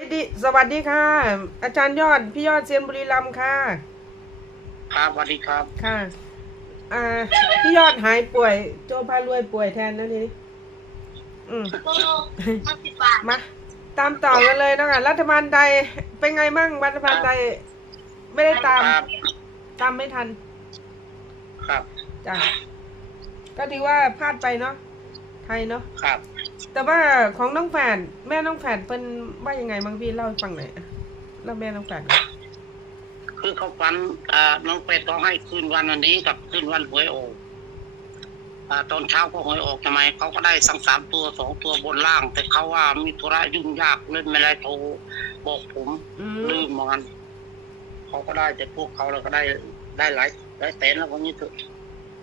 สวัสดีสวัสดีค่ะ อาจารย์ยอด พี่ยอดเซียนบุรีรัมย์ค่ะ ครับสวัสดีครับ ค่ะ อ่า พี่ยอดหายป่วย โจพารวยป่วยแทนนะทีนี้อืมโกโลห้าสิบบาทมา ตามต่อกันเลยนะคะรัฐบาลใดเป็นไงมั่งรัฐบาลใด ไม่ได้ตาม ครับตามไม่ทันครับจ้ะก็ถือว่าพลาดไปเนาะไทยเนาะครับ แต่ว่าของน้องแฝดแม่น้องแฝดเป็นว่ายังไงบ้างพี่เล่าให้ฟังหน่อยอะเล่าแม่น้องแฝดหน่อยคือเขาฝันอ่าน้องเป็ดต้องให้คืนวันวันนี้กับคืนวันหวยออกอ่าตอนเช้าก็หวยออกทำไมเขาก็ได้สั่งสามตัวสองตัวบนล่าง แต่เขาว่ามีธุระยุ่งยากเล่นไม่ได้โทรบอกผมอืลืมมมันเขาก็ได้แต่พวกเขาแล้วก็ได้ได้หลายหลายแสนแล้ววันนี้เถอะ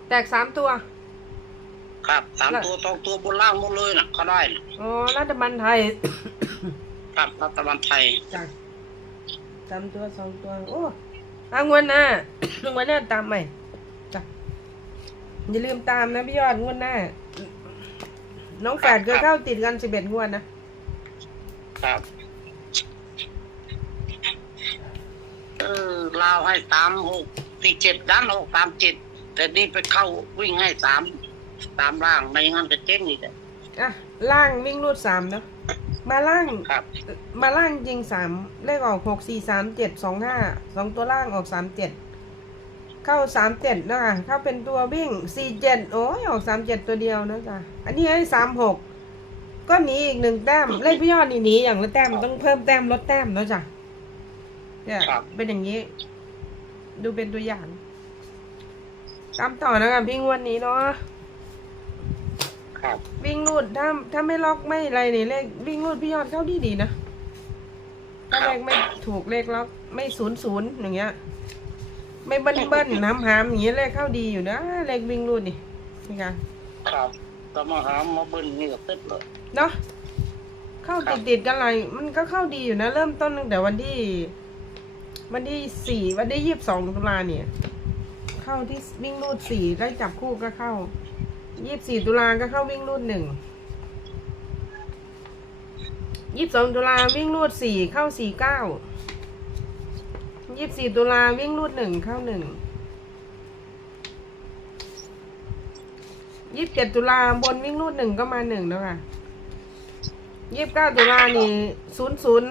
แตกสามตัว ครับสามตัวสองตัวบนล่างหมดเลยน่ะเขาได้น่ะอ๋อรัฐบาลไทย ครับรัฐบาลไทย จ้ะสามตัวสองตัว โอ้เอางวดหน้างวดหน้าตามใหม่จ้ะอย่าลืมตามนะพี่ยอดงวดหน้า น้องแฝดเคยเข้าติดกันสิบเอ็ดงวดนะครับเออลาวให้สามหกสี่เจ็ดด้านหกสามเจ็ดแต่นี่ไปเข้าวิ่งให้สาม สามล่างไม่งั้นจะเจ๊งอีกอะอะล่างวิ่งรูดสามเนาะมาล่าง ครับ มาล่างจริงสามเลขออกหกสี่สามเจ็ดสองห้าสองตัวล่างออกสามเจ็ดเข้าสามเจ็ดนะคะเข้าเป็นตัววิ่งสี่เจ็ดโอ้ยออกสามเจ็ดตัวเดียวนะจ๊ะอันนี้ให้สามหกก็หนีอีกหนึ่งแต้มเลขพี่ยอดนี่หนีอย่างละแต้มต้องเพิ่มแต้มลดแต้มเนาะจ้ะเนี่ยเป็นอย่างนี้ ดูเป็นตัวอย่าง ตามต่อนะคะพี่งวดนี้เนาะ ครับวิ่งรูดถ้าถ้าไม่ล็อกไม่อะไรนี่เลขวิ่งรูดพี่ยอดเข้าดีดีๆนะถ้าเลขไม่ถูกเลขล็อกไม่ศูนย์ศูนย์อย่างเงี้ย ไม่เบิ้ลเบิ้ลน้ำหามอย่างเงี้ยเลขเข้าดีอยู่นะเลขวิ่งรูดนี่นี่ค่ะครับก็มาหามาเบิ้ลนี่ก็เต็มเลยเนาะเข้าครัติดบติดๆกันอะไรมันก็เข้าดีอยู่นะ เริ่มต้นตั้งแต่วันที่ วันที่สี่วันที่ยี่สิบสองตุลาเนี่ย เข้าที่วิ่งรูดสี่ได้จับคู่ก็เข้า ยี่สิบสี่ตุลาก็เข้าวิ่งรูดหนึ่งยี่สิบสองตุลาวิ่งรูดสี่เข้าสี่เก้ายี่สิบสี่ตุลาวิ่งรูดหนึ่งเข้าหนึ่งยี่สิบเจ็ดตุลาบนวิ่งรูดหนึ่งก็มาหนึ่งแล้วค่ะยี่สิบเก้าตุลานี่ศูนย์ศูนย์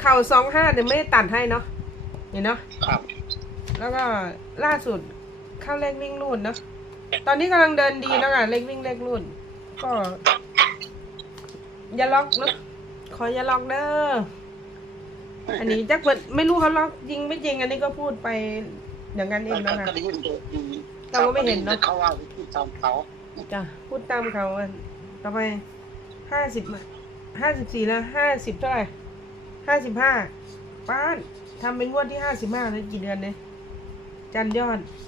เข่าสองห้าเดี๋ยวไม่ได้ตัดให้เนาะเห็นเนาะครับ แล้วก็ล่าสุดเข้าเลขวิ่งรูดเนาะ ตอนนี้กำลังเดินดีแล้วค่ะ เลขวิ่งเลขรูดก็ อย่าล็อกเนาะขออย่าล็อกเด้อ อันนี้จักเปิดไม่รู้เขาล็อกจริงไม่จริงอันนี้ก็พูดไปอย่างนั้นเองนะคะก็ได้ยินเด็กอืมเราก็ไม่เห็นเนอะ เขาว่าที่ตามเขาจ้ะพูดตามเขาอะต่อไปห้าสิบห้าสิบสี่แล้วห้าสิบเท่าไหร่ห้าสิบห้าป้านทำเป็นงวดที่ห้าสิบห้าเลยกี่เดือนเนี่ยจันยอดใ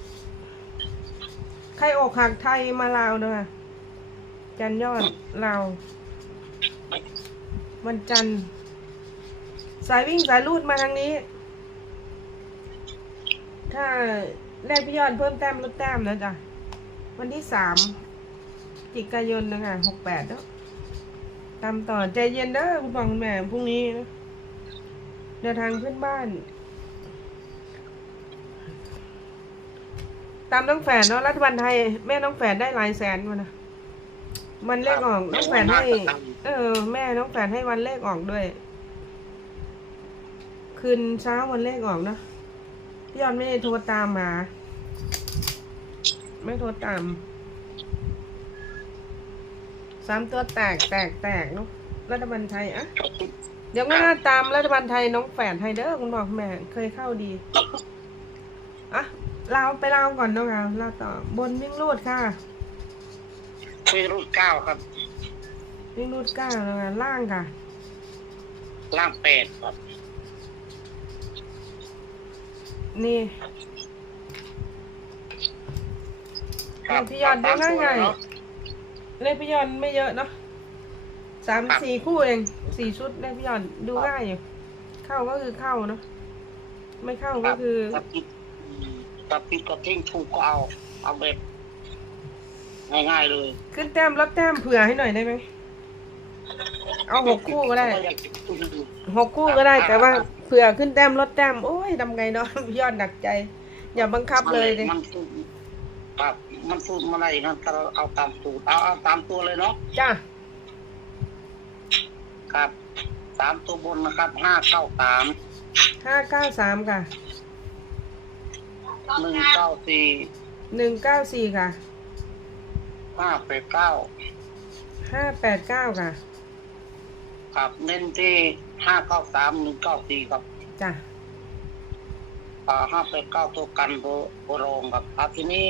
ครอกหักไทยมาลาวเนอะจันยอดลาววันจันทร์สายวิ่งสายลูดมาทางนี้ ถ้าแรกพี่ยอดเพิ่มแต้มลดแต้มนะจ๊ะวันที่สามจิกายนนะคะหกแปดแล้วตามต่อใจเย็นเด้อคุณพ่อคุณแม่พรุ่งนี้นะเดินทางเพื่อนบ้าน ตามน้องแฝดเนาะรัฐบาลไทย แม่น้องแฝดได้หลายแสนมานะมันเลขออกน้องแฝดให้เออ แม่น้องแฝดให้วันเลขออกด้วย คืนเช้าวันเลขออกเนาะพี่ยอดไม่ได้โทรตามมา ไม่โทรตามสามตัวแตกแตกแตกเนาะรัฐบาลไทยอะเดี๋ยวก็น่าตามรัฐบาลไทยน้องแฝดไทยเด้อคุณบอกคุณแม่เคยเข้าดีอะ เราไปเราก่อนเนาะค่ะเราต่อบนวิ่งรูดค่ะคุยรุ่นเก้าครับ วิ่งรูดเก้าแล้วค่ะล่างค่ะ ล่างแปดครับ นี่ครับพี่ยอดดูง่ายไงตมตัวเนอะเลขพี่ยอดไม่เยอะเนาะสามครับสี่คู่เองสี่ชุดเลขพี่ยอดดูง่ายอยู่ เข้าก็คือเข้าเนาะไม่เข้าก็คือ ตัดผิดตัดผิดก็ทิ้งถูกก็เอา เอาแบบง่ายๆเลยขึ้นแต้มลดแต้มเผื่อให้หน่อยได้ไหม เอาหกคู่ก็ได้เพราะว่าอยากจะขึ้นหกคู่ก็ได้แต่ว่าเผื่อขึ้นแต้มลดแต้มโอ้ยทำไงเนาะยอดหนักใจ อย่าบังคับเลยเลยมันสูตรครับมันสูตรมาอะไรนะถ้าเราเอาตามสูตรเอาเอาตามตัวเลยเนาะจ้าครับสามตัวบนนะครับห้าเก้าสามห้าเก้าสามค่ะ หนึ่งเก้าสี่หนึ่งเก้าสี่ค่ะห้าแปดเก้าห้าแปดเก้าค่ะ ครับเน้นที่ห้าเก้าสามหนึ่งเก้าสี่ครับจ้ะอ่าห้าแปดเก้าตัวกันโบโบรองครับอาทีนี้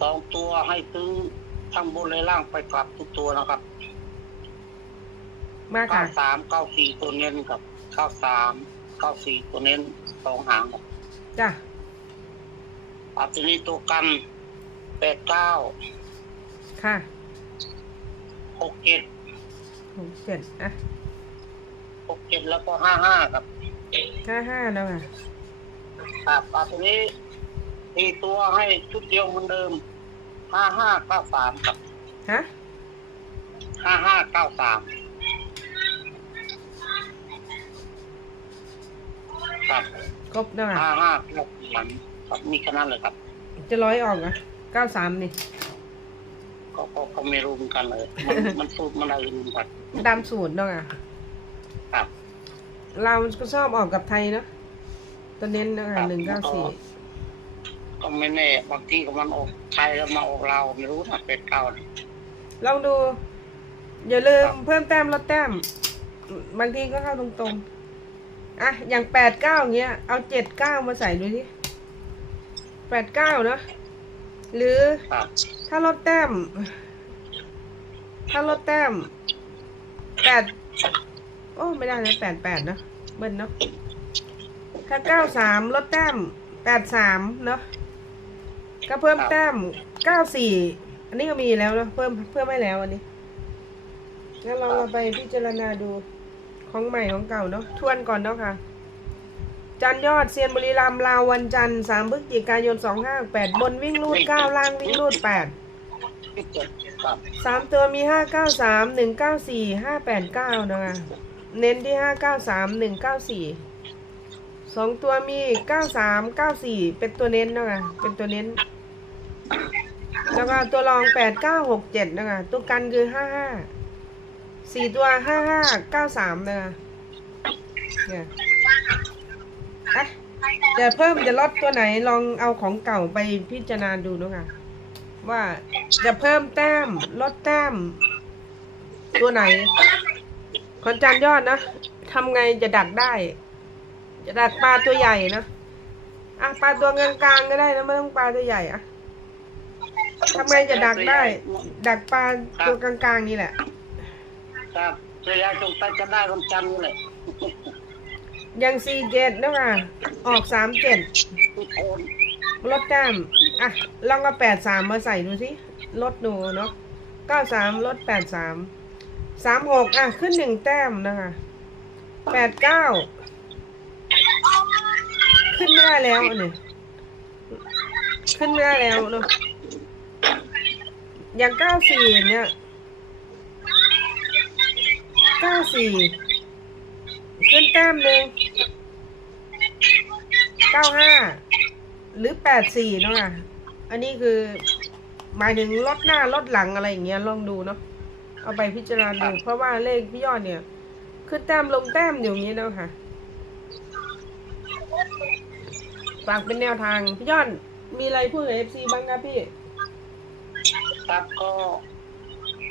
สองตัวให้ซื้อทั้งบนและล่างไปกลับทุกตัวนะครับมาเก้าค่ะ สามเก้าสี่ตัวเน้นครับเก้าสามเก้าสี่ตัวเน้นสองหางครับจ้ะ อาทีนี้ตัวกันแปดเก้าค่ะหกเจ็ดหกเจ็ดอะหกเจ็ดแล้วก็ห้าห้าครับห้าห้าแล้วค่ะครับอาทีนี้ตีตัวให้ชุดเดียวเหมือนเดิมห้าห้าเก้าสามครับฮะห้าห้าเก้าสามครับครบแล้วค่ะห้าห้าเก้าสาม ครับมีแค่นั้นเลยครับ จะร้อยออกอะเก้าสามนี่ก็ก็ก็ไม่รู้เหมือนกันเลย มันมันสูตรมันอะไรเหมือนกันตามสูตรเนาะค่ะครับ เราก็ชอบออกกับไทยเนาะตัวเน้นเนาะครัค่ะบหนึ่งเก้าสี่ก็ไม่แน่บางทีก็มันออกไทยแล้วมาออกเราวไม่รู้นะเป็ดเก้านี่ลองดู อย่าลืมครับเพิ่มแต้มลดแต้ม บางทีก็เข้าตรงๆ อะ อย่างแปดเก้าเงี้ย เอาเจ็ดเก้ามาใส่ดูสิ แปดเก้าเนาะหรือครับถ้าลดแต้ม ถ้าลดแต้มแปดโอ้ไม่ได้นะแปดแปดเนาะเบิ้ลเนาะถ้าเก้าสามลดแต้มแปดสามเนาะก็เพิ่มแต้มเก้าสี่อันนี้ก็มีแล้วเนาะเพิ่มเพิ่มให้แล้วอันนี้งั้นเรามาไปพิจารณาดูของใหม่ของเก่าเนาะทวนก่อนเนาะค่ะ จันยอดเซียนบุรีรัมย์ลาววันจันทร์สามพฤศจิกายนสองห้าแปดบนวิ่งลูดเก้าล่างวิ่งลูดแปดสามตัวมีห้าเก้าสามหนึ่งเก้าสี่ห้าแปดเก้านะคะเน้นที่ห้าเก้าสามหนึ่งเก้าสี่สองตัวมีเก้าสามเก้าสี่เป็นตัวเน้นนะคะเป็นตัวเน้นแล้วก็ตัวรองแปดเก้าหกเจ็ดนะคะตัวกันคือห้าห้าสี่ตัวห้าห้าเก้าสามนะคะเนี่ย อะจะเพิ่มจะลดตัวไหนลองเอาของเก่าไปพิจารณาดูนะคะว่าจะเพิ่มแต้มลดแต้ม ตัวไหนขอนจันยอดนะทำไงจะดักได้ จะดักปลาตัวใหญ่นะอะปลาตัวกลางๆก็ได้นะไม่ต้องปลาตัวใหญ่อะทำไงจะดักได้ ดักปลาตัวกลางๆนี่แหละ ครับเสียจงไปจะได้วันจันทร์นี่แหละ ยังสี่เจ็ดนะค่ะ ออกสามเจ็ดทุกคนลดแต้มอะ ลองเอาแปดสามมาใส่ดูสิลดดูเนาะเก้าสามลดแปดสามสามหกอะ ขึ้นหนึ่งแต้มนะคะแปดเก้าขึ้นไม่ได้แล้วอันนี้ขึ้นไม่ได้แล้วเนาะอย่างเก้าสี่เนี่ยเก้าสี่ขึ้นแต้มหนึ่ง เก้าห้าหรือแปดสี่เนาะค่ะอันนี้คือ หมายถึงลดหน้าลดหลังอะไรอย่างเงี้ยลองดูเนาะเอาไปพิจารณาดูเพราะว่าเลขพี่ยอดเนี่ยขึ้นแต้มลงแต้มอยู่อย่างนี้แล้วค่ะฝากเป็นแนวทางพี่ยอดมีอะไรพูดกับเอฟซีบ้างครับพี่ครับก็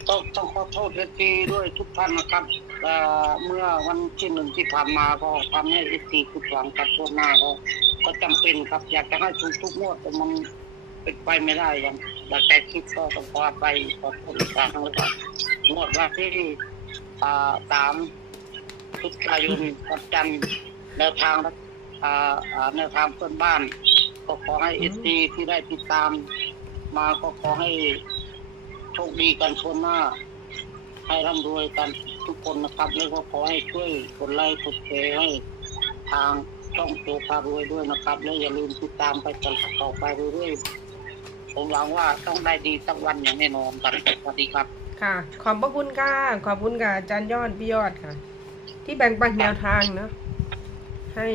ต้องต้องขอโทษเอซีด้วยทุกท่านนะครับเอ่อเมื่อวันที่หนึ่งที่ผ่านมาก็ทำให้เอซีทุกหลังกับพวหน้าก็ก็จำเป็นครับ อยากจะให้ถูกทุกงวดแต่มันเป็นไปไม่ได้ยังอยากแต่คิดก็ต้องขอไปขอโทษอีกครั้งแล้วก็งวดวันที่อ่าสามพฤศจิกายนวันจันทร์แนวทางอ่าอ่าแนวทางเพื่อนบ้าน ก็ขอให้เอซีที่ได้ติดตาม มาก็ขอให้ ชคดีกันชนหน้า ให้ร่ำรวยกันทุกคนนะครับแล้วก็ขอให้ช่วยกดไลค์กดแชร์ให้ทางช่องโจพารวยด้วยนะครับ แล้วอย่าลืมติดตามไปตลอดต่อไปเรื่อยๆผมหวังว่าต้องได้ดีสักวันอย่างแน่นอนครับสวัสดีครับ ค่ะ ขอบพระคุณค่ะขอบคุณค่ะอาจารย์ยอดพี่ยอดค่ะ ที่แบ่งปันแนวทางเนาะให้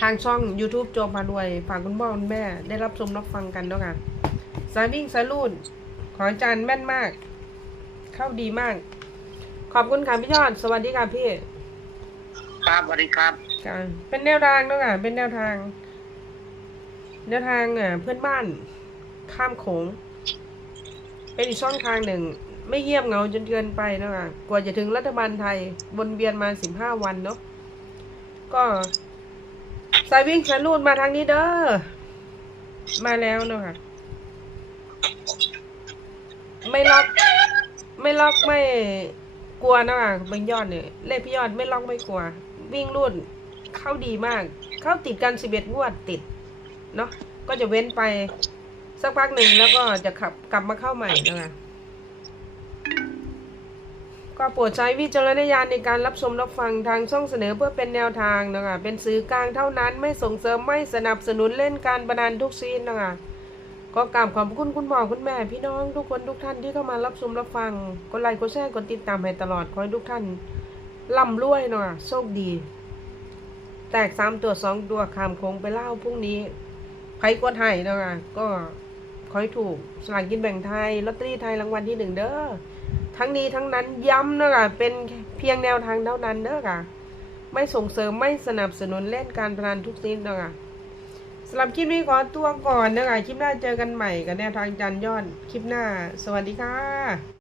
ทางช่อง YouTube โจมพารวยฝากคุณพ่อคุณแม่ ได้รับชมรับฟังกันเนาะค่ะสายวิ่งสายลูด ของอาจารย์แม่นมาก เข้าดีมาก ขอบคุณค่ะพี่ยอด สวัสดีค่ะพี่ครับสวัสดีครับค่ะเป็นแนวทางเนาะค่ะ เป็นแนวทาง แนวทางอะเพื่อนบ้าน ข้ามโขง เป็นอีกช่องทางหนึ่ง ไม่เงียบเหงาจนเกินไปเนาะค่ะกว่าจะถึงรัฐบาลไทยวนเวียนมาสิบห้าวันเนาะ ก็สายวิ่งสายลูดมาทางนี้เด้อ มาแล้วเนาะค่ะ ไม่ล็อก ไม่ล็อกไม่กลัวนะค่ะเบงยอดเนี่ยเลขพี่ยอดไม่ล็อกไม่กลัว วิ่งรุ่นเข้าดีมาก เข้าติดกันสิบเอ็ดงวดติด เนาะก็จะเว้นไปสักพักหนึ่งแล้วก็จะขับกลับมาเข้าใหม่นะคะก็โปรดใช้วิจารณญาณในการรับชมรับฟังทางช่องเสนอเพื่อเป็นแนวทางนะคะ เป็นสื่อกลางเท่านั้นไม่ส่งเสริมไม่สนับสนุนเล่นการบันันทุกซีนนะคะ ก็กราบขอบคุณคุณพ่อคุณแม่ พี่น้องทุกคนทุกท่านที่เข้ามารับชมรับฟัง กดไลค์กดแชร์กดติดตามให้ตลอด ขอให้ทุกท่านร่ำรวยเนาะโชคดี แตกสามตัวสองตัวคามโค้งไปเล่าพรุ่งนี้ใครกดให้เนาะก็ขอให้ถูกสลากกินแบ่งไทยลอตเตอรี่ไทยรางวัลที่หนึ่งเด้อทั้งนี้ทั้งนั้นย้ำเนาะค่ะเป็นเพียงแนวทางเท่านั้นเด้อค่ะ ไม่ส่งเสริมไม่สนับสนุนเล่นการพนันทุกชนิดเนาะค่ะ สำหรับคลิปนี้ขอตัวก่อนนะคะ คลิปหน้าเจอกันใหม่กับแนวทางจันยอด คลิปหน้า สวัสดีค่ะ